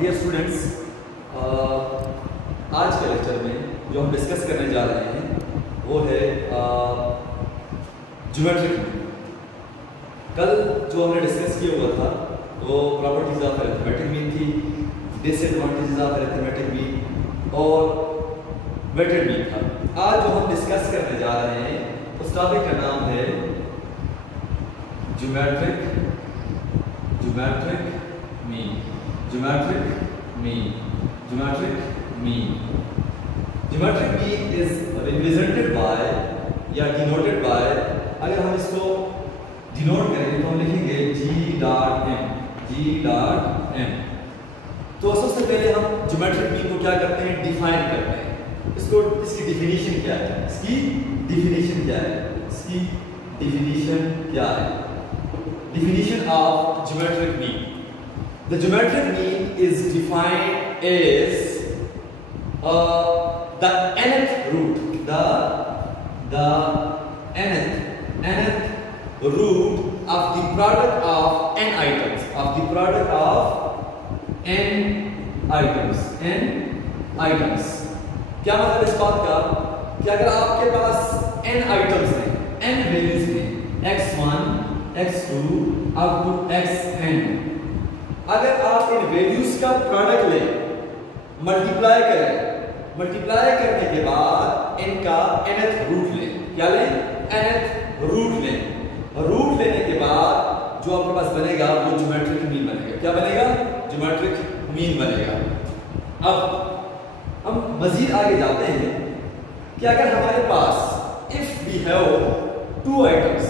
Dear students, आज के lecture में जो हम डिस्कस करने जा रहे हैं वो है ज्योमेट्रिक मीन। कल जो हमने डिस्कस किया हुआ था वो प्रॉपर्टीज ऑफ अरिथमेटिक मीन थी, डिसएडवांटेजेस ऑफ अरिथमेटिक मीन और वेटेड मीन था। आज जो हम डिस्कस करने जा रहे हैं उस टॉपिक का नाम है geometric mean. Geometric mean is represented by या denoted by, अगर हम इसको डिनोट करेंगे तो हम लिखेंगे G डॉट M। तो सबसे पहले हम ज्योमेट्रिक मीन को क्या करते हैं, डिफाइन करते हैं। इसकी डिफिनीशन क्या है, definition of geometric mean. The geometric mean is defined as the nth root, the nth root of the product of n items, क्या मतलब इस बात का कि अगर आपके पास n आइटम्स हैं, n वैल्यूज हैं, x1 x2 up to xn, अगर आप इन वैल्यूज का प्रोडक्ट लें, मल्टीप्लाई करने के बाद इनका nth रूट लें। क्या लें? nth रूट लें। रूट लेने के बाद जो आपके पास बनेगा वो ज्योमेट्रिक मीन बनेगा। क्या बनेगा? ज्योमेट्रिक मीन बनेगा। अब हम मजीद आगे जाते हैं कि अगर हमारे पास if we have two items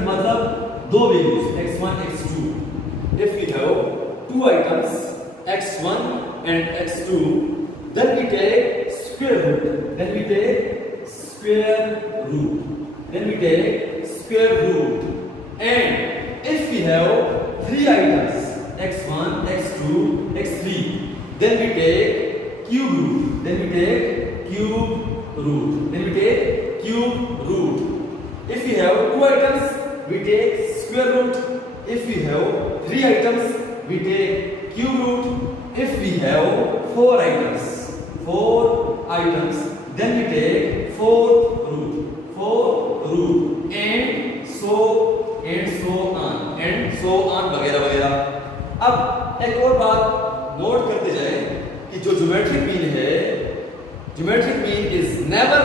मतलब दो values x1 x2, if we have two items x1 and x2, then we take square root and if we have three items x1 x2 x3, then we take cube root. If we have two items, we take square root. If we have three items, we take cube root. If we have four items, then we take fourth root, and so on वगैरह। अब एक और बात note करते जाए कि जो geometric mean is never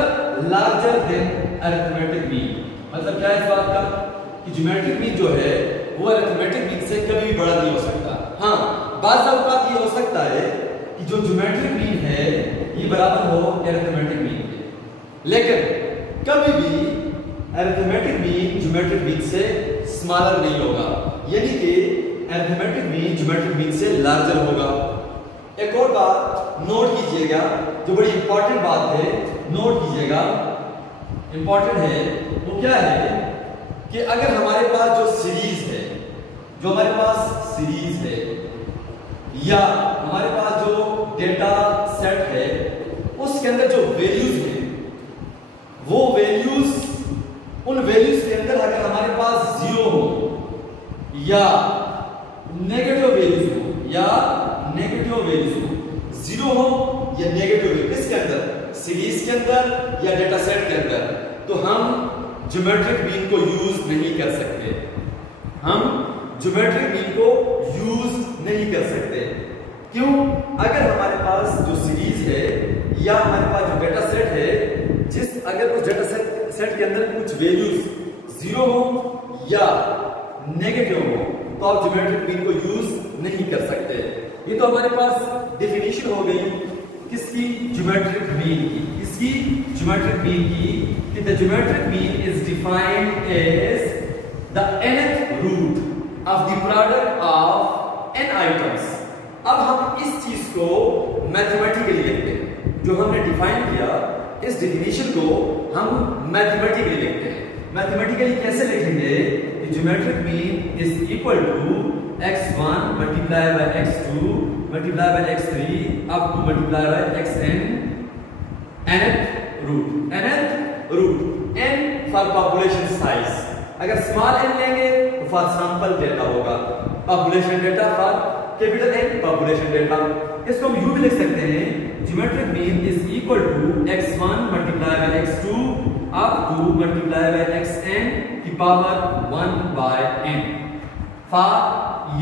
larger than arithmetic mean. मतलब क्या है इस बात का कि ज्योमेट्रिक मीन जो है वो अरिथमेटिक मीन से कभी भी बड़ा नहीं हो सकता। हाँ, बात ये हो सकता है कि जो ज्योमेट्रिक मीन है ये बराबर हो अरिथमेटिक मीन के, लेकिन कभी भी अरिथमेटिक मीन ज्योमेट्रिक मीन से स्मॉलर नहीं होगा, यानी कि अरिथमेटिक मीन ज्योमेट्रिक मीन से लार्जर होगा। एक और बात नोट कीजिएगा, जो बड़ी इंपॉर्टेंट बात है, नोट कीजिएगा, इंपॉर्टेंट है। वो क्या है कि अगर हमारे पास जो सीरीज है या हमारे पास जो डेटा सेट है उसके अंदर जो वैल्यूज है, वो वैल्यूज उन वैल्यूज के अंदर अगर हमारे पास जीरो हो या नेगेटिव वैल्यूज हो, जीरो हो या नेगेटिव वैल्यू, किसके अंदर? सीरीज के अंदर या डेटा सेट के अंदर, तो हम ज्योमेट्रिक मीन को यूज नहीं कर सकते। क्यों? अगर हमारे पास जो सीरीज है या हमारे पास जो डेटा सेट है, अगर उस डेटा सेट के अंदर कुछ वैल्यूज जीरो हो या नेगेटिव हो तो आप ज्योमेट्रिक मीन को यूज नहीं कर सकते। ये तो हमारे पास डेफिनेशन हो गई किसकी? ज्योमेट्रिक मीन की। कि the geometric mean is defined as the nth root of the product of n items। अब हम इस चीज को मैथमेटिकली लिखते हैं, जो हमने डिफाइन किया इस डेफिनेशन को हम मैथमेटिकली लिखते हैं। मैथमेटिकली कैसे लिखेंगे कि geometric mean is equal to x1 multiplied by x2 multiplied by x3 up to multiplied by xn, nth root, n for population size, अगर स्मॉल n लेंगे तो फॉर सैंपल डेटा होगा, population data for capital N population data. इसको हम यूं भी लिख सकते हैं, geometric mean is equal to x1 multiply by x2 up to multiply by xn की पावर 1 बाय n। फॉर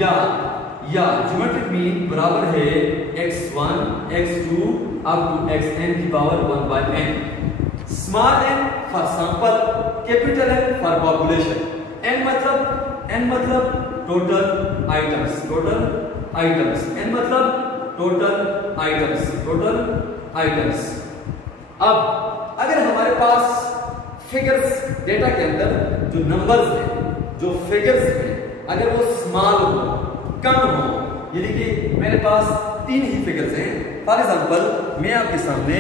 या ज्योमेट्रिक मीन बराबर है x1 x2 up to xn की power 1 by n। Small n for sample, capital N for population. n मतलब total items, n मतलब total items. अब अगर हमारे पास फिगर्स डेटा के अंदर जो नंबर्स हैं, जो फिगर्स हैं, अगर वो स्मॉल हो, कम हो, यानी कि मेरे पास 3 ही फिगर्स हैं। फॉर एग्जांपल मैं आपके सामने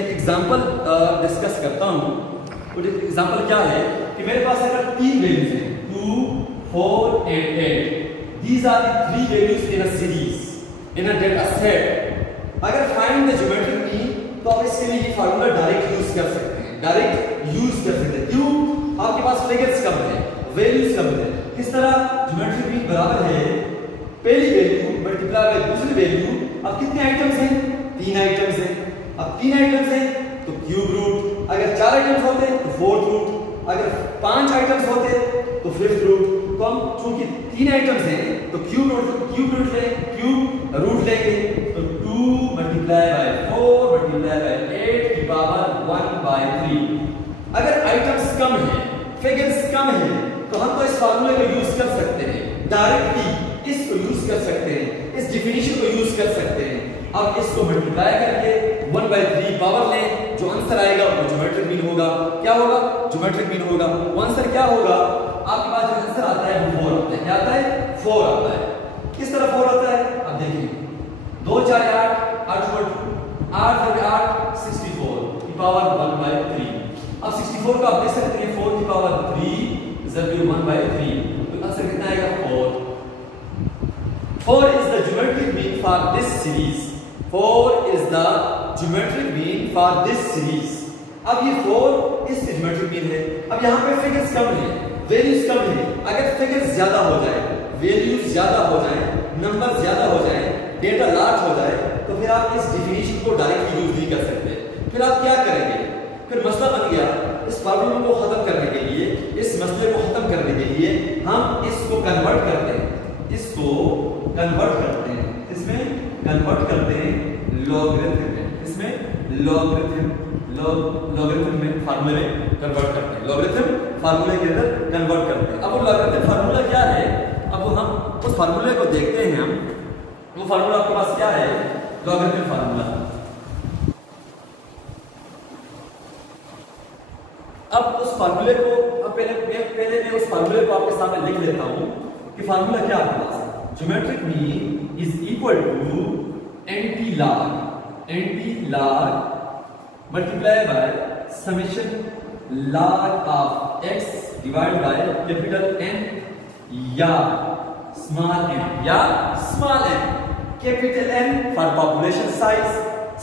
एक एग्जांपल डिस्कस करता हूं। वो एग्जांपल क्या है कि मेरे पास अगर 3 वैल्यूज हैं 2, 4 and 8, these are the 3 values in a series, in a data set। अगर फाइंड द ज्योमेट्रिक मीन तो आप इसके लिए ये फार्मूला डायरेक्ट यूज कर सकते हैं, क्यों? आपके पास फिगर्स कम है, वैल्यूज कम है। किस तरह? ज्योमेट्रिक मीन बराबर है पहली वैल्यू मल्टीप्लाई बाय दूसरी वैल्यू। अब कितने आइटम्स हैं? 3 आइटम्स हैं। अब 3 आइटम्स हैं तो क्यूब रूट, अगर 4 आइटम्स होते तो फोर्थ रूट, अगर 5 आइटम्स होते तो फिफ्थ रूट। तो हम चूंकि 3 आइटम्स हैं तो क्यूब रूट लेंगे तो 2 मल्टीप्लाई बाय 4 मल्टीप्लाई बाय 8 की पावर 1 बाय 3। अगर आइटम्स कम है, फिगर्स कम है, तो हम तो इस फार्मूले को यूज कर सकते हैं, डायरेक्टली इसको यूज कर सकते हैं, इस डिफिनीशन को यूज कर सकते हैं। अब इसको मल्टीप्लाई करके 1 बाय 3 पावर लें, जो आंसर आएगा वो ज्योमेट्रिक मीन होगा। क्या होगा? ज्योमेट्रिक मीन होगा। वो आंसर क्या होगा? आपके पास जो आंसर आता है वो 4 आता है। क्या आता है? 4 आता है। किस तरह 4 आता है? अब देखिए 2 4 8 8 8 64 की पावर 1 बाय 3। अब 64 को आप देख सकते हैं 4 की पावर 3 इज 1 बाय 3, तो आंसर कितना आएगा? 4 is the geometric mean for this series। 4 is the geometric mean for this series। अब ये 4 इस geometric mean है। अब यहाँ पे फिगर्स कम है, वैल्यूज कम है। अगर फिगर्स ज्यादा हो जाए, वैल्यूज ज्यादा हो जाए, नंबर ज्यादा हो जाए, डेटा लार्ज हो जाए, तो फिर आप इस डिफिनीशन को डायरेक्टली यूज नहीं कर सकते। फिर आप क्या करेंगे? फिर मसला बन गया, इस प्रॉब्लम को खत्म करने के लिए, इस मसले को खत्म करने के लिए हम इसको कन्वर्ट करते हैं, इसमें कन्वर्ट करते हैं लॉगरिथम में, इसमें लॉगरिथम में फार्मूले में कन्वर्ट करते हैं, लॉगरिथम फार्मूले के अंदर कन्वर्ट करते हैं। अब वो लॉगरिथम फार्मूला क्या है? अब वो हम उस फार्मूले को देखते हैं। हम वो फार्मूला आपके पास क्या है? Logarithm formula. अब उस फार्मूले को पहले मैं उस फार्मूले को आपके सामने लिख लेता हूं कि फार्मूला क्या है। Geometric mean is equal to anti log multiply by summation log of x divide by capital N या small n। Capital N for population size,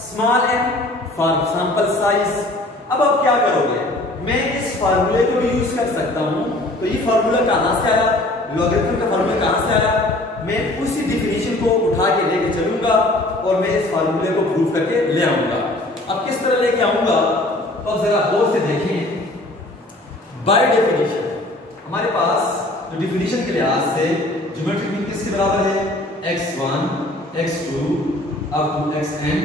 small n for sample size. अब आप क्या करोगे? मैं इस फार्मूले को भी यूज कर सकता हूं। तो ये फार्मूला कहां से आया? लॉगरिथम का फार्मूला कहां से आया? मैं उसी डिफिनीशन को उठा के लेके चलूंगा और मैं इस फार्मूले को प्रूव करके ले आऊंगा। अब किस तरह लेके आऊंगा तो अब जरा गौर से देखें। बाय डेफिनेशन हमारे पास जो डिफिनीशन के लिहाज से ज्योमेट्रिक मीन किसके बराबर है? x1 x2 up to xn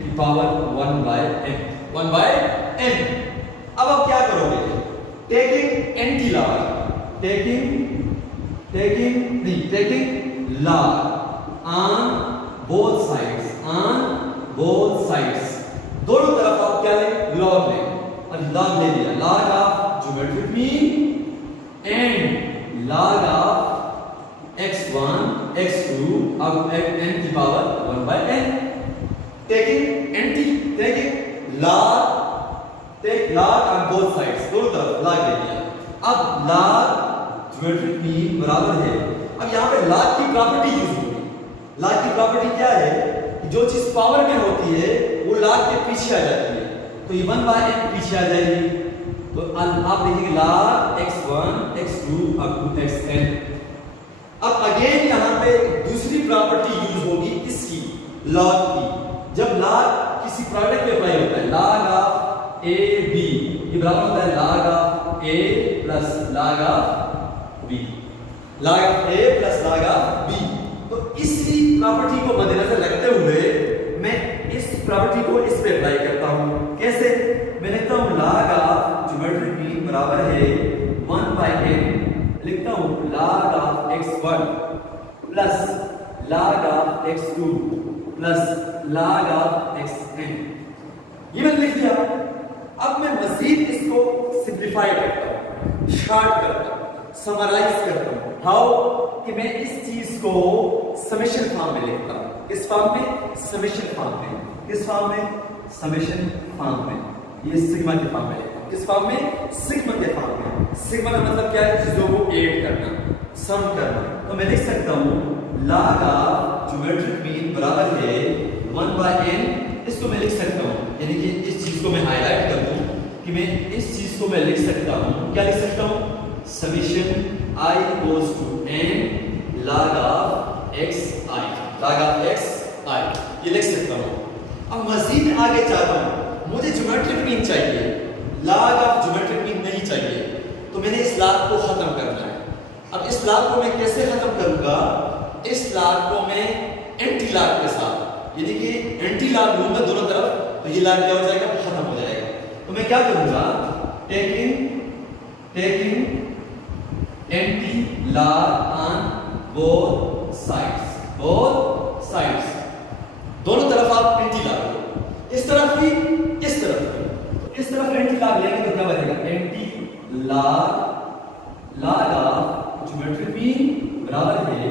की पावर 1 बाय n। अब आप क्या करोगे? Taking anti log, taking log on both sides, दोनों तरफ आप क्या लें? लॉग लें। और लॉग ले लिया, log of geometric mean and log of x1 x2 अब n की power 1 by n। Take log on both sides, दोनों तरफ लॉग ले लिया। अब लॉग ज्योमेट्रिक मीन बराबर है। अब यहाँ पे लॉग की प्रॉपर्टी यूज होगी। लॉग की प्रॉपर्टी क्या है कि जो चीज पावर में होती है वो लॉग के पीछे आ जाती है। तो ये 1 बाय n पीछे आ जाएगी, तो तो आप लिखेंगे log x1 x2 up to xn। अब अगेन यहां पे दूसरी प्रॉपर्टी यूज होगी इसकी, log की। जब log किसी प्रोडक्ट पे अप्लाई होता है, log ऑफ a b ये बराबर होता है log of a plus log of b, log of a plus log of b। तो इसी प्रॉपर्टी को मद्देनजर रखते हुए मैं इस प्रॉपर्टी को इस पे अप्लाई करता हूं। कैसे? मैं लिखता हूं log ऑफ ज्योमेट्रिक मीन बराबर है 1 by n, लिखता हूं log of x1 plus log of x2 plus log of xn। ये मैंने लिख दिया। अब मैं मजीद इसको सिंप्लीफाई करता हूं, शॉर्ट करता हूं, समराइज करता हूं। हाउ? कि मैं इस चीज को समेशन फॉर्म में लिखता हूं। किस फॉर्म में? समेशन फॉर्म में। किस फॉर्म में? समेशन फॉर्म में। ये सिग्मा के फॉर्म में लिखता हूं। किस फॉर्म में? सिग्मा के फॉर्म में। सिग्मा का मतलब क्या है? चीजों को ऐड करना, सम करना। तो मैं लिख सकता हूं log ऑफ ज्योमेट्रिक मीन बराबर है 1 by n। इसको मैं लिख सकता हूं, यानी कि इस चीज को मैं हाईलाइट कर दूं कि मैं इस चीज को मैं लिख सकता हूं। क्या लिख सकता हूं? Summation I goes to n log of xi, log of xi ये लिख सकता हूं। अब मजीद आगे चाहता हूं, मुझे ज्योमेट्रिक मीन चाहिए, log ऑफ ज्योमेट्रिक मीन नहीं चाहिए। तो मैंने इस log को खत्म करना है। अब इस log को मैं कैसे खत्म करूंगा? इस log को मैं एंटी log के साथ, यानी कि एंटी log लूंगा दोनों तरफ, तो ये log क्या हो जाएगा? खत्म हो जाएगा। तो मैं क्या करूंगा? Taking anti log on both sides, दोनों तरफ आप एंटी log लो, इस तरफ भी इस तरफ भी। तो इस तरफ एंटी log लेंगे तो क्या बनेगा? Anti log of geometric mean बराबर है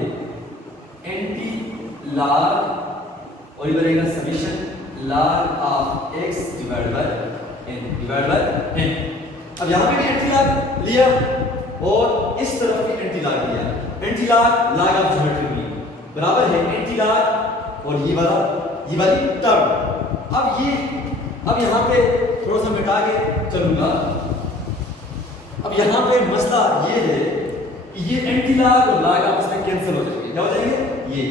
एंटी log और ये बनेगा summation log of x divide bye n। अब यहां पे भी एंटी log लिया और इस तरफ भी एंटी log लिया। Anti log of geometric mean बराबर है एंटी log और ये वाली टर्म। अब यहां पे थोड़ा सा मिटा के चलूंगा। अब यहां पे मसला ये है कि ये एंटी log और log आपस में कैंसिल हो जाएंगे। क्या हो जाएंगे? ये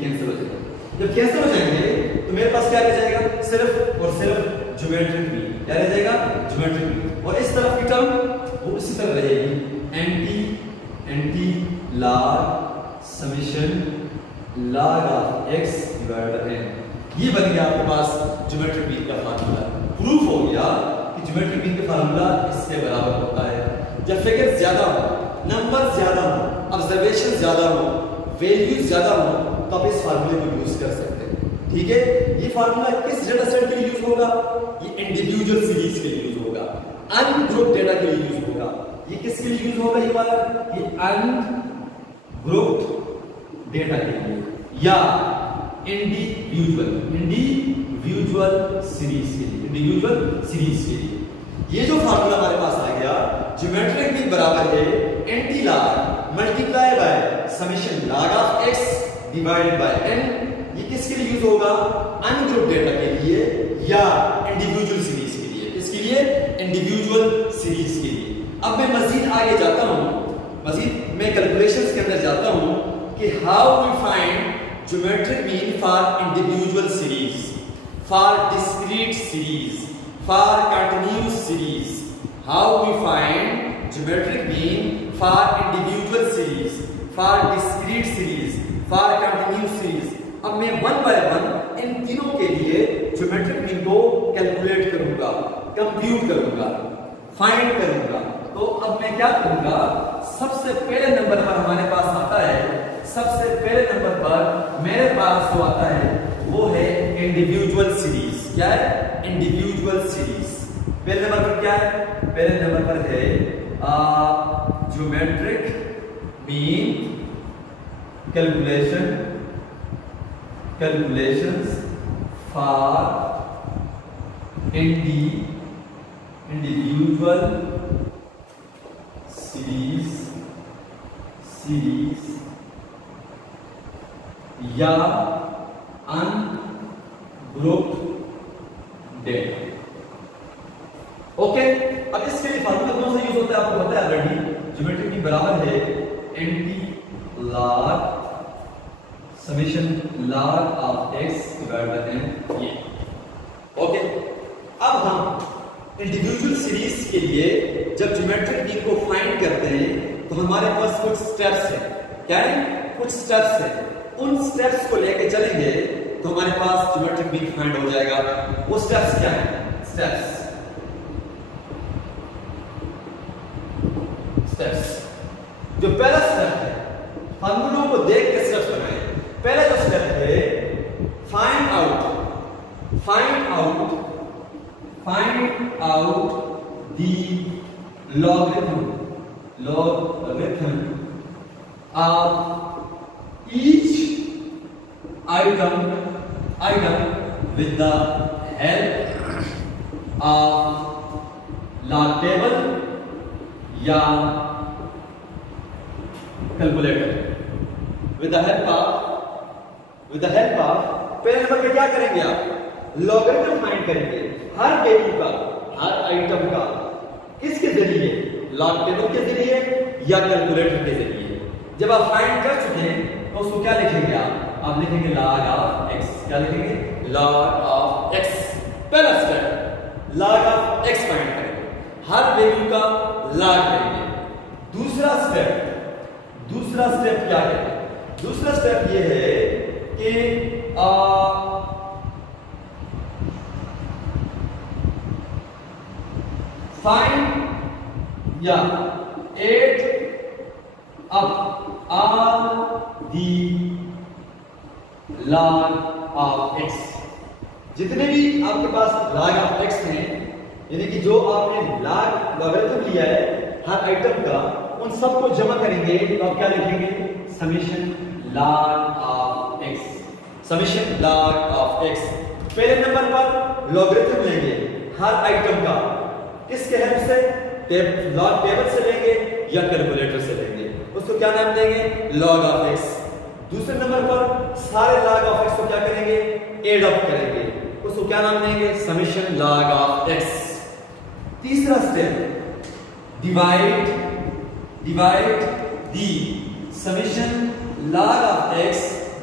कैंसिल हो जाएंगे। जब कैंसिल हो जाएंगे तो मेरे पास क्या रह जाएगा? सिर्फ और सिर्फ ज्योमेट्रिक मीन। क्या रह जाएगा? Geometric mean. और इस तरफ की टर्म वो इसी तरह रहेगी, anti log summation log of x divide bye n। ये बन गया आपके पास ज्योमेट्रिक मीन का फार्मूला। प्रूफ हो गया कि ज्योमेट्रिक मीन का फार्मूला इसके बराबर होता है। जब फिगर ज्यादा हो, नंबर ज्यादा हो, ऑब्जर्वेशन ज्यादा हो, वैल्यूज ज्यादा हो, तो आप इस फार्मूले को यूज कर सकते हैं। ठीक है? ये फार्मूला किस डेटा सेट के लिए यूज होगा? ये इंडिविजुअल सीरीज के लिए यूज होगा, अनग्रुप डेटा के लिए यूज होगा। ये किसके लिए यूज होगा? ये वाला ये अनग्रुप्ड डेटा के लिए या इंडिविजुअल सीरीज के लिए। ये जो फार्मूला हमारे पास आ गया, ज्योमेट्रिक मीन बराबर है anti log multiply by summation log of x divided by n। ये किसके लिए यूज होगा? अनग्रुप डेटा के लिए या इंडिविजुअल सीरीज के लिए। किसके लिए? इंडिविजुअल सीरीज के लिए। अब मैं मजीद आगे जाता हूं, मजीद मैं कैलकुलेशंस के अंदर जाता हूं कि how we find geometric mean for individual series, for discrete series, for continuous series. How we find geometric mean for individual series, for discrete series, for continuous series. अब मैं वन बाय वन इन तीनों के लिए geometric mean को calculate करूंगा, compute करूंगा, find करूंगा। तो अब मैं क्या करूंगा? सबसे पहले नंबर पर हमारे पास आता है, सबसे पहले नंबर पर मेरे पास जो आता है वो है इंडिविजुअल सीरीज। क्या है? Individual series. पहले नंबर पर क्या है? पहले नंबर पर है geometric mean calculations for individual series या अनग्रुप्ड डेटा। ओके, अब इसके लिए फार्मूला ज्योमेट्रिक मीन बराबर है anti log summation log of x divide bye n ये। ओके, अब हम इंडिविजुअल सीरीज के लिए जब ज्योमेट्रिक मीन को फाइंड करते हैं तो हमारे पास कुछ स्टेप्स है। क्या है? कुछ स्टेप्स है। उन स्टेप्स को लेके चलेंगे तो हमारे पास ज्योमेट्रिक मीन फाइंड हो जाएगा। वो स्टेप्स क्या है? स्टेप्स जो पहला स्टेप है, फॉर्मूलों को देख के स्टेप्स बनाए। पहला जो स्टेप है find out the logarithm of each item with the help of log table या calculator. with the help of पहले नंबर पे क्या करेंगे आप? लॉगरिथम फाइंड करेंगे हर वैल्यू का, हर आइटम का। किसके जरिए? लॉग टेबल के जरिए या कैलकुलेटर के जरिए। जब आप फाइंड कर चुके हैं तो उसको क्या लिखेंगे आप लिखेंगे log of x। क्या लिखेंगे? log of x। पहला step log of x find करेंगे, हर वैल्यू का log करेंगे। दूसरा स्टेप क्या है? दूसरा स्टेप ये है कि फाइंड या add up all the log of x। जितने भी आपके पास log of x हैं, यानी कि जो आपने लॉगरिथम लिया है हर आइटम का, उन सबको जमा करेंगे तो आप क्या लिखेंगे? Summation log of x। Summation log of x। पहले नंबर पर लॉगरिथम लेंगे हर आइटम का, किसके हेल्प से? लॉग टेबल से लेंगे या कैलकुलेटर से लेंगे। उसको क्या नाम देंगे? log of x। दूसरे नंबर पर सारे log of x को क्या करेंगे? एड अप करेंगे। उसको क्या नाम देंगे? Summation log of x। तीसरा step divide the summation log of x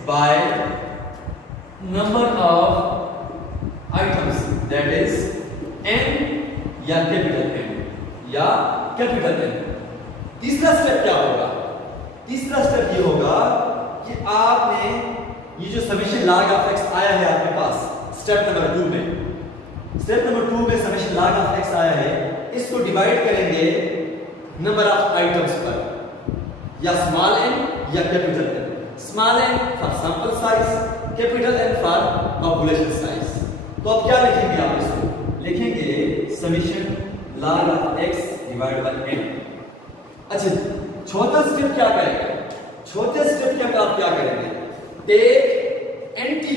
by number of items, that is n या कैपिटल N। तीसरा स्टेप क्या होगा? तीसरा स्टेप ये होगा कि आपने ये जो समेशन log of x आया है आपके पास स्टेप नंबर 2 में समेशन log of x आया है, इसको डिवाइड करेंगे नंबर ऑफ आइटम्स पर, या स्मॉल n या capital N। Small n for sample size, capital N for population size. तो अब क्या लिखेंगे आप? इसको लिखेंगे summation log of x divide bye n। अच्छा, चौथा स्टेप क्या करेंगे? चौथे स्टेप क्या आप क्या करेंगे? Take anti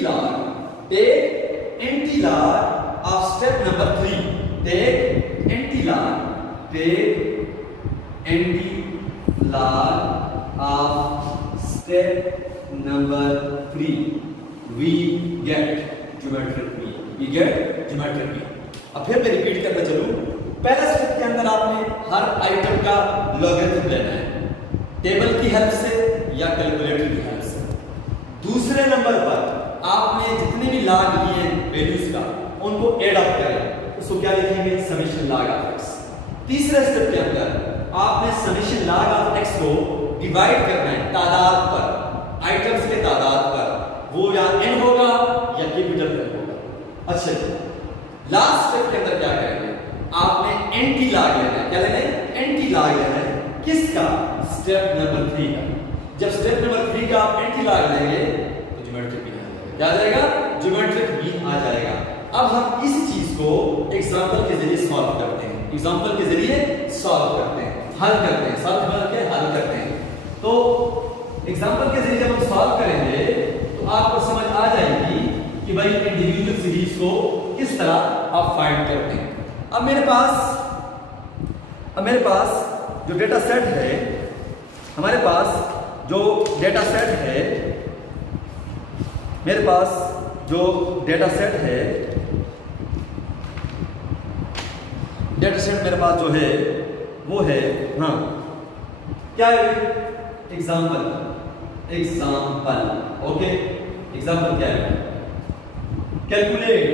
log of step number 3। Take anti log of step number 3। We get geometric mean. अब फिर मैं रिपीट करता चलूं। पहला स्टेप के अंदर आपने हर आइटम का लॉगरिथम लेना है, टेबल की हेल्प से या कैलकुलेटर की हेल्प से। दूसरे नंबर पर आपने जितने भी log लिए हैं वैल्यूज का, उनको एड अप करें। उसको क्या लिखेंगे? Summation log of x। तीसरे स्टेप के अंदर आपने समेशन log of x को डिवाइड करना है तादाद पर, आइटम्स के तादाद पर। वो या n होगा या कैपिटल N होगा। अच्छा, लास्ट स्टेप के अंदर क्या करेंगे? आपने एंटी लॉग लेना है। क्या लेना है? एंटी लॉग लेना है। किसका? स्टेप नंबर 3 का। जब स्टेप नंबर 3 का आप एंटी लॉग लेंगे तो ज्योमेट्रिक मीन आ जाएगा। क्या आ जाएगा? ज्योमेट्रिक मीन आ जाएगा। अब हम इस चीज को एग्जांपल के जरिए सॉल्व करते हैं। हल करते हैं। तो एग्जांपल के जरिए जब हम सॉल्व करेंगे तो आपको समझ आ जाएगी कि भाई इंडिविजुअल सीरीज को किस तरह आप फाइंड करते हैं। अब मेरे पास जो डेटा सेट है, हमारे पास जो डेटा सेट है, मेरे पास जो डेटा सेट है, डेटा सेट मेरे पास जो है वो है, हाँ, क्या है? Example, okay. एग्जाम्पल क्या है? Calculate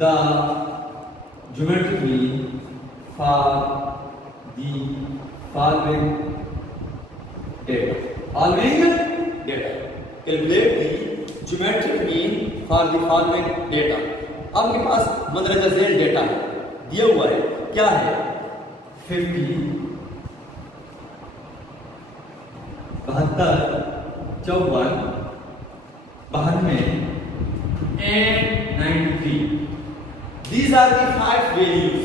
the geometric mean for the following data. Calculate the geometric mean for the following data. आपके पास मंदरजा झेल डेटा है, दिया हुआ है, क्या है? 50, 72, 54, 92 and 93. These are the 5 values.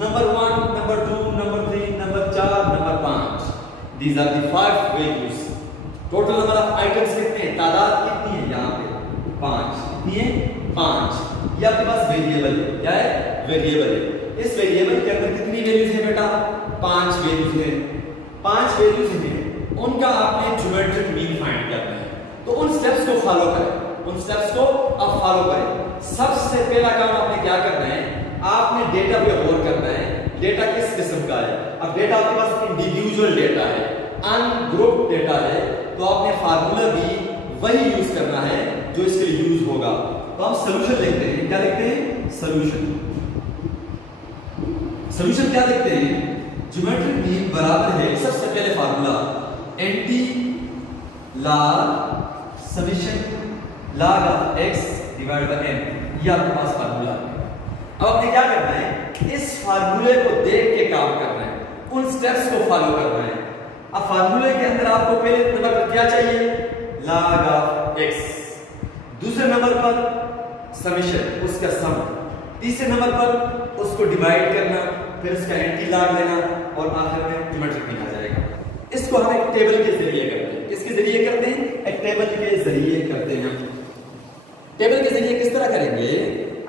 Number 1, number 2, number 3, number 4, number 5. These are the 5 values. Total number of items कितने हैं? तादाद कितनी है? यहाँ पे 5। कितनी है? 5। ये आपके पास वेरिएबल है। क्या है? वेरिएबल है। इस वेरिएबल के अंदर कितनी वैल्यूज है बेटा? 5 वैल्यूज है। 5 वैल्यूज हैं, उनका आपने ज्योमेट्रिक मीन फाइंड करना है। तो उन स्टेप्स को फॉलो करें, आप फॉलो करें। सबसे पहला काम आपने क्या करना है? आपने डेटा पे गौर करना है। डेटा किस किस्म का है? अब डेटा आपके पास इंडिविजुअल डेटा है, अनग्रुप डेटा है, तो आपने फार्मूला भी वही यूज करना है जो इसके लिए यूज होगा। तो हम सॉल्यूशन लिखते हैं। क्या लिखते हैं? सॉल्यूशन क्या लिखते हैं? ज्योमेट्रिक मीन बराबर है, सबसे पहले formula anti log summation log of x divide bye n। ये आपके पास फार्मूला है। अब आपने क्या करना है? इस फार्मूले को देख के काम करना है, उन स्टेप्स को फॉलो करना है। अब फार्मूले के अंदर आपको पहले नंबर पर क्या चाहिए? log of x। दूसरे नंबर पर समेशन, उसका सम। तीसरे नंबर पर उसको डिवाइड करना, फिर उसका एंटी लॉग लेना और आखिर में ज्योमेट्रिक मीन आ जाएगा। इसको हम एक टेबल के जरिए करते हैं। किसके जरिए करते हैं? एक टेबल के जरिए करते हैं। टेबल के जरिए किस तरह करेंगे?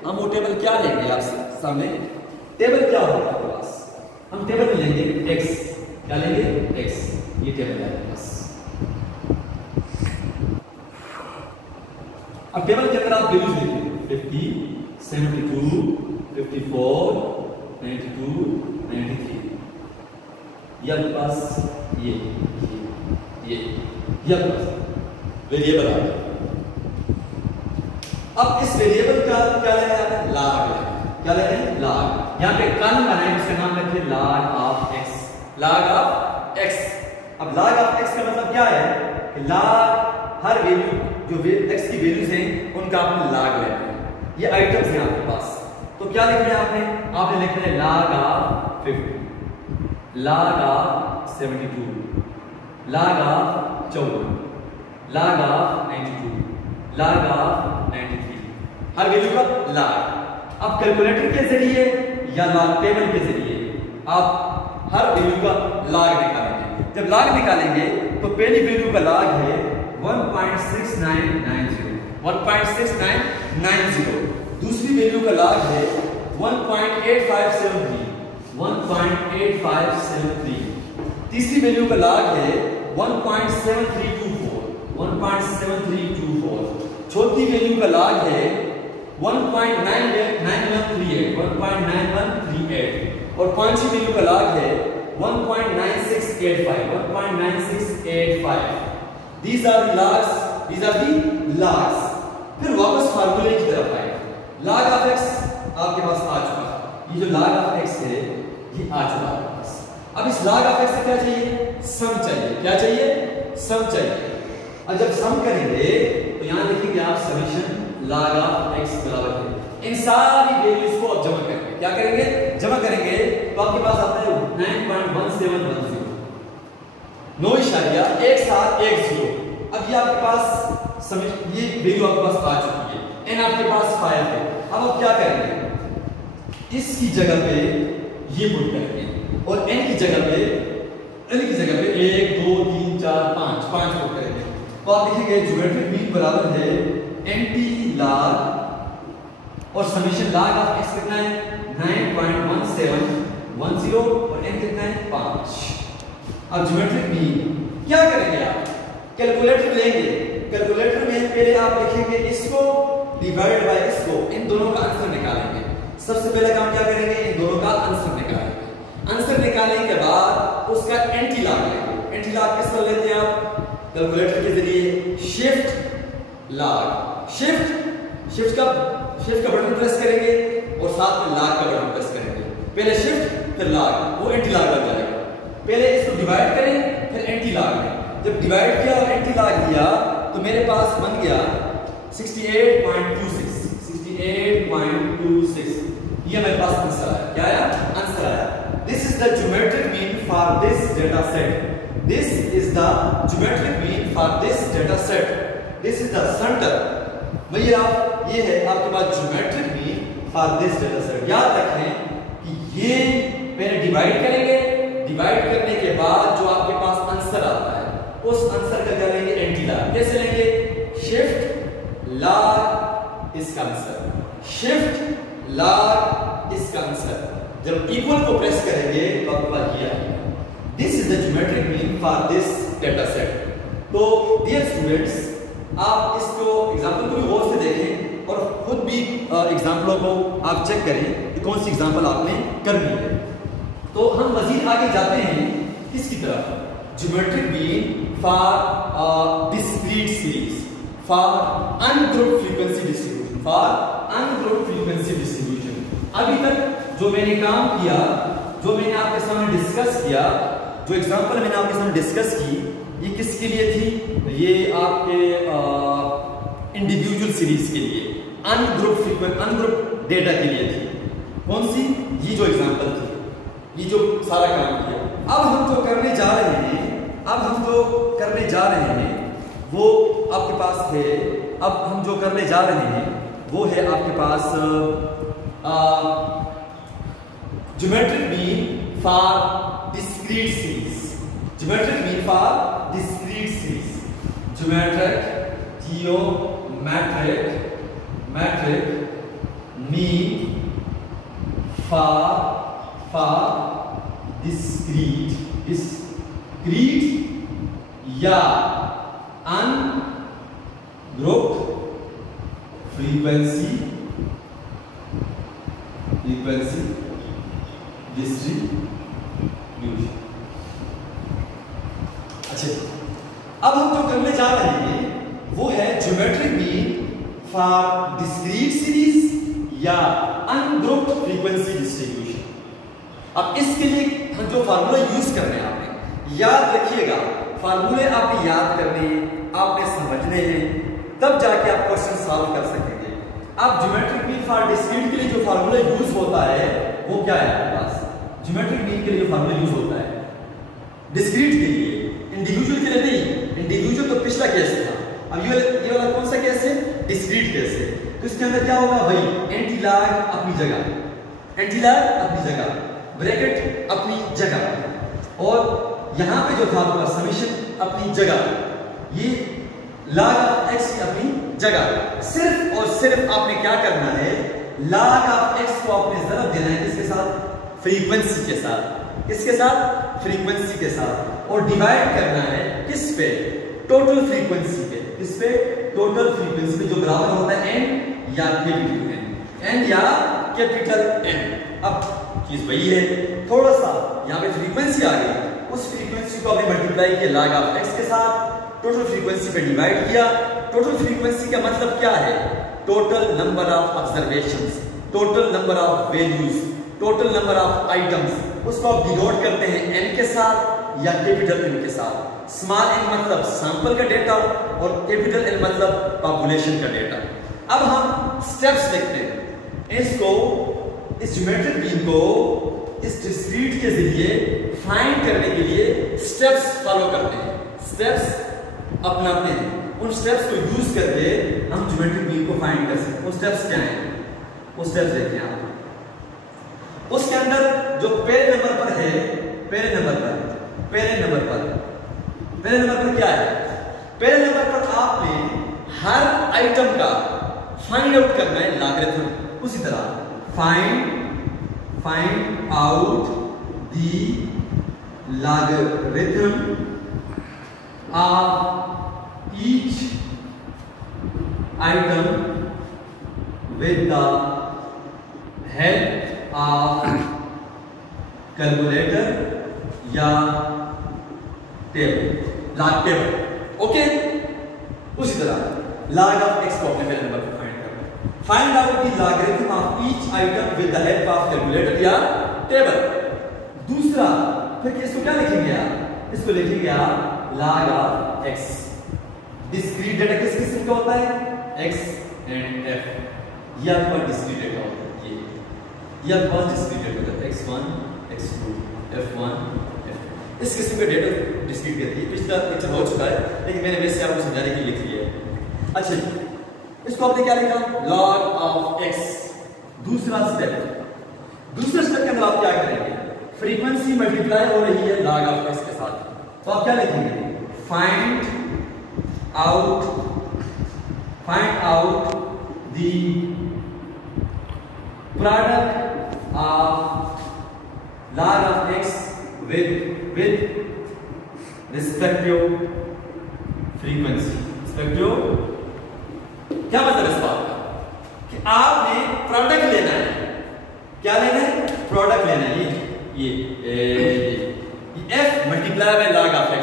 हम वो टेबल क्या लेंगे? आप सामने टेबल क्या होगा आपके पास? हम टेबल में लेंगे x। क्या लेंगे? x। ये टेबल है आपके पास। अब टेबल के अंदर आप वैल्यूज लिखिए 50, 72, 54, 92, 93। ये आपके पास ये आपके पास वेरिएबल आ गया। अब इस वेरिएबल का क्या लेना है? log लेना है। क्या लेना है? log। यहाँ पे कॉलम बनाए, उसका नाम रखिए log of x। log of x। अब log of x का मतलब क्या है? कि log हर वैल्यू जो x की वैल्यूज हैं उनका आपने log लेना है। ये आइटम्स हैं आपके पास, तो क्या लिखना है आपने लिखना है log of 50, log of 72, log of 54, log of 92, log of 93। Her value का log। अब कैलकुलेटर के जरिए या log टेबल के जरिए आप हर वैल्यू का log निकालेंगे। जब log निकालेंगे तो पहली वैल्यू का log है 1.6990, 1.6990। दूसरी वैल्यू का log है 1.8573, 1.8573। तीसरी वैल्यू का log है 1.7324, 1.7324। चौथी वैल्यू का log है 1.9138, 1.9138। और पांचवी वैल्यू का log है 1.9685, 1.9685। These are the logs, these are the logs। फिर वापस फार्मूले की तरफ आए। log of x आपके पास आ चुका है, ये जो log of x है ये आ चुका है आपके पास। अब इस log of x से क्या चाहिए? सम चाहिए। क्या चाहिए? सम चाहिए। और जब सम करेंगे तो यहां देखिए आप समेशन log of x बराबर है, इन सारी वैल्यूज को आप जमा करेंगे। क्या करेंगे? जमा करेंगे तो आपके पास आता है 9.1710, 9.1710। अब ये आपके पास ये वैल्यू आपके पास आ चुकी है, n आपके पास 5 है। अब आप क्या करेंगे? इसकी जगह पे ये पुट करेंगे और n की जगह पे 1 2 3 4 5 पुट करेंगे। तो आप देखिए ज्योमेट्रिक मीन बराबर है एंटी लॉग और समेशन log ऑफ x कितना है? 9.1710 और n कितना है? 5। अब ज्योमेट्रिक मीन क्या करेंगे आप? कैलकुलेटर लेंगे। कैलकुलेटर में पहले आप लिखेंगे इसको डिवाइड बाय इसको, इन दोनों का आंसर निकालेंगे। सबसे पहले काम क्या करेंगे? इन दोनों का आंसर निकालेंगे। उसका एंटी लॉग लेंगे। एंटी लॉग किस तरह लेते हैं आप? कैलकुलेटर के जरिए शिफ्ट लॉग, शिफ्ट का बटन प्रेस करेंगे और साथ में लॉग का बटन प्रेस करेंगे। पहले शिफ्ट फिर लॉग, वो एंटी लॉग बन जाएगा। पहले इसको डिवाइड करें फिर एंटी लॉग में। जब डिवाइड किया और एंटी लॉग दिया तो मेरे पास बन गया 68.26। ये मेरे पास आंसर आया। क्या आया? आंसर आया। This is the geometric mean for this data set. This is the geometric mean for this data set. This is the centre. भैया ये है आपके पास geometric mean for this data set. याद रखें कि ये पहले डिवाइड करेंगे, डिवाइड करने के बाद जो आपके पास आंसर आता है उस आंसर का क्या लेंगे? Anti log. कैसे लेंगे? शिफ्ट लॉग इसका आंसर, शिफ्ट लॉग इसका आंसर। जब इक्वल को प्रेस करेंगे तो आपके पास ये आएगा। This is the geometric mean for this data set. तो डियर स्टूडेंट्स, आप इसको एग्जांपल को भी गौर से देखें और खुद भी एग्जांपलों को आप चेक करें कि कौन सी एग्जांपल आपने करनी है। तो हम मजीद आगे जाते हैं किसकी तरफ? Geometric mean for discrete series, for ungrouped frequency distribution, for ungrouped frequency distribution. अभी तक जो मैंने काम किया, जो मैंने आपके सामने डिस्कस किया, जो एग्जांपल मैंने आपके सामने डिस्कस की, ये किसके लिए थी? ये आपके इंडिविजुअल सीरीज के लिए, अनग्रुप्ड डेटा के लिए थी। कौन सी? ये जो एग्जांपल थी, ये जो सारा काम किया। अब हम जो करने जा रहे हैं, वो आपके पास है। अब हम जो करने जा रहे हैं वो है आपके पास geometric mean for discrete series. Geometric mean for discrete series, metric mean for discrete या अनग्रुप्ड फ्रीक्वेंसी डिस्ट्रीब्यूशन। अच्छा, अब हम जो करने जा रहे हैं वो है geometric mean for discrete series या अनग्रुप्ड फ्रीक्वेंसी डिस्ट्रीब्यूशन। अब इसके लिए हम जो फार्मूला यूज करने हैं, आपने याद रखिएगा, फार्मूले आपने याद करने हैं, आपने समझने हैं, तब जाके आप क्वेश्चन सॉल्व कर सकेंगे। अब ज्योमेट्रिक मीन फॉर डिस्क्रीट के लिए जो फार्मूला यूज होता है वो क्या है आपके पास? ज्योमेट्रिक मीन के लिए जो फार्मूला यूज होता है डिस्क्रीट के लिए, इंडिविजुअल के लिए नहीं। इंडिविजुअल तो पिछला केस था, अब ये वाला कौन सा केस है? डिस्क्रीट केस है। तो इसके अंदर क्या होगा भाई? एंटी लॉग अपनी जगह, एंटी लॉग अपनी जगह, ब्रैकेट अपनी जगह, और यहां पे जो था आपका समेशन अपनी जगह, ये log ऑफ x अपनी जगह। सिर्फ और सिर्फ आपने क्या करना है? log ऑफ x को आपने ज़रब देना है किसके साथ? फ्रीक्वेंसी के साथ। किसके साथ? फ्रीक्वेंसी के साथ। और डिवाइड करना है किस पे? टोटल फ्रीक्वेंसी पे। किस पे? टोटल फ्रीक्वेंसी पे, जो बराबर होता है n या कैपिटल n, n या कैपिटल n। अब चीज वही है, थोड़ा सा यहाँ पे फ्रीक्वेंसी आ गई, उस फ्रीक्वेंसी को आपने मल्टीप्लाई किया log ऑफ x के साथ, टोटल फ्रीक्वेंसी पे डिवाइड किया। टोटल फ्रीक्वेंसी का मतलब क्या है? Total number of observations, total number of values, total number of items, उसको आप डिनोट करते हैं n के साथ या कैपिटल N के साथ। स्मॉल n मतलब सैंपल का डेटा और कैपिटल N मतलब पॉपुलेशन का डेटा। अब हम स्टेप्स देखते हैं। इसको, इस ज्योमेट्रिक मीन को इस डिस्क्रीट के जरिए फाइंड करने के लिए स्टेप्स फॉलो करते हैं, स्टेप्स अपनाते हैं। उन स्टेप्स को यूज करके हम ज्योमेट्रिक मीन को फाइंड कर सकते हैं। वो स्टेप्स क्या हैं? वो स्टेप्स देखिए आप। उसके अंदर जो पहले नंबर पर है, पहले नंबर पर क्या है? पहले नंबर पर आपने हर आइटम का फाइंड आउट करना है लॉगरिथम। उसी तरह find out the logarithm of each item with the help of calculator या टेबल, लॉग टेबल। ओके, उसी तरह log of x को अपने पहले नंबर पर फाइंड करना है। Find out the logarithm of each item with the help of calculator या टेबल। दूसरा फिर इसको क्या लिखेंगे आप? इसको लिखेंगे आप log of x। Discrete data किस किस्म का होता है? x and f। ये आपका डिस्क्रीट डेटा होता है। ये आपका डिस्क्रीट डेटा होता है, x1 x2 f1 f2। इस किस्म का डेटा डिस्क्रीट कहती है। पिछला लेक्चर हो चुका है लेकिन मैंने वैसे आपको समझाने के लिए लिख लिया है। अच्छा, इसको आपने क्या लिखा? log of x। दूसरा स्टेप के अंदर आप क्या करेंगे? फ्रीक्वेंसी मल्टीप्लाई हो रही है log of x के साथ, तो आप क्या लिखेंगे? Find out the product of log of x with respective frequency। क्या मतलब इस बात का? कि आपने प्रोडक्ट लेना है। क्या लेना है? प्रोडक्ट लेना है। ये f multiply by log of x।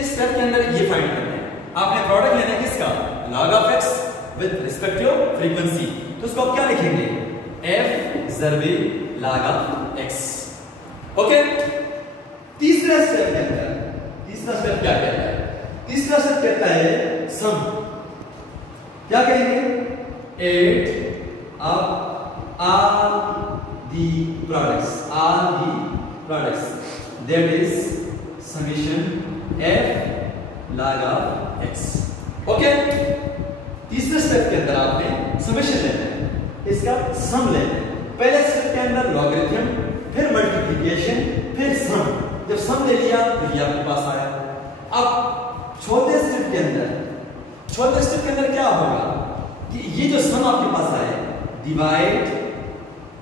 इस स्टेप के अंदर ये फाइंड करना है। आपने प्रोडक्ट लेना है किसका? log of x with respective frequency. तो इसको आप क्या लिखेंगे? f ज़रबे log of x। Okay, तीसरा स्टेप क्या कहता है? तीसरा स्टेप कहता है सम। क्या करेंगे? Add up all the products that is summation f log of x। Okay, तीसरे स्टेप के अंदर आपने समेशन लेना है, इसका सम लेना है। पहले स्टेप के अंदर लॉगरिथम, फिर मल्टीप्लिकेशन, फिर सम। जब सम ले लिया तो ये आपके पास आया। अब चौथे स्टेप के अंदर क्या होगा कि ये जो सम आपके पास आया,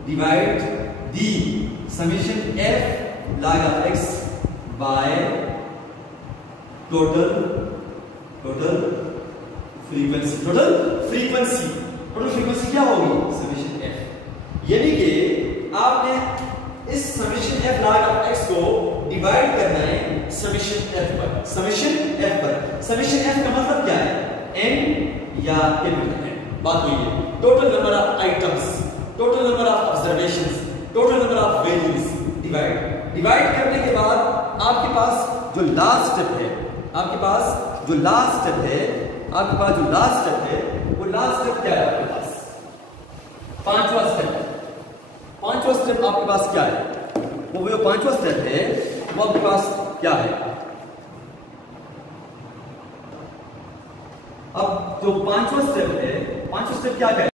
divide the summation f log of x by total frequency क्या होगी? Summation f। यानी कि आपने इस summation f log of x को डिवाइड करना है समेशन f पर। समेशन f का मतलब क्या है? n या कैपिटल n। बात हुई है। Total number of items, total number of observations, total number of values divide करने के बाद आपके पास जो लास्ट स्टेप है, वो लास्ट स्टेप क्या है आपके पास? पांचवा स्टेप आपके पास क्या है? वो जो पांचवा स्टेप है वो आपके पास क्या है? अब जो पांचवा स्टेप क्या है?